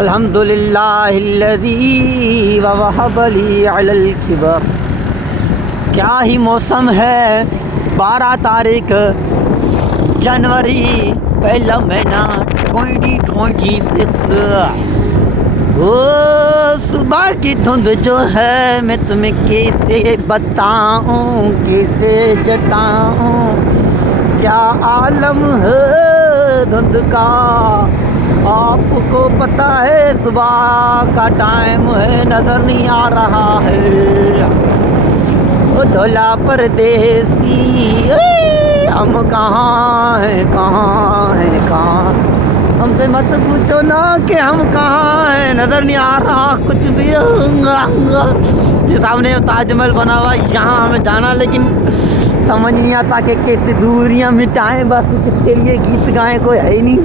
अल्हम्दुलिल्लाहिल्लज़ी ववहब ली अलल किबर। क्या ही मौसम है, 12 तारीख जनवरी, पहला महीना 2026। ओ सुबह की धुंध जो है, मैं तुम्हें कैसे बताऊं, कैसे जताऊं, क्या आलम है धुंध का। आपको पता है सुबह का टाइम है, नजर नहीं आ रहा है। ओ ढोला परदेसी, हम कहाँ हैं, कहाँ हैं, कहाँ। हमसे मत पूछो ना कि हम कहाँ हैं, नजर नहीं आ रहा कुछ भी। ये सामने ताजमहल बना हुआ, यहाँ हमें जाना, लेकिन समझ नहीं आता कि कैसे दूरियां मिटाएं। बस किसके लिए गीत गाएं, कोई है ही नहीं।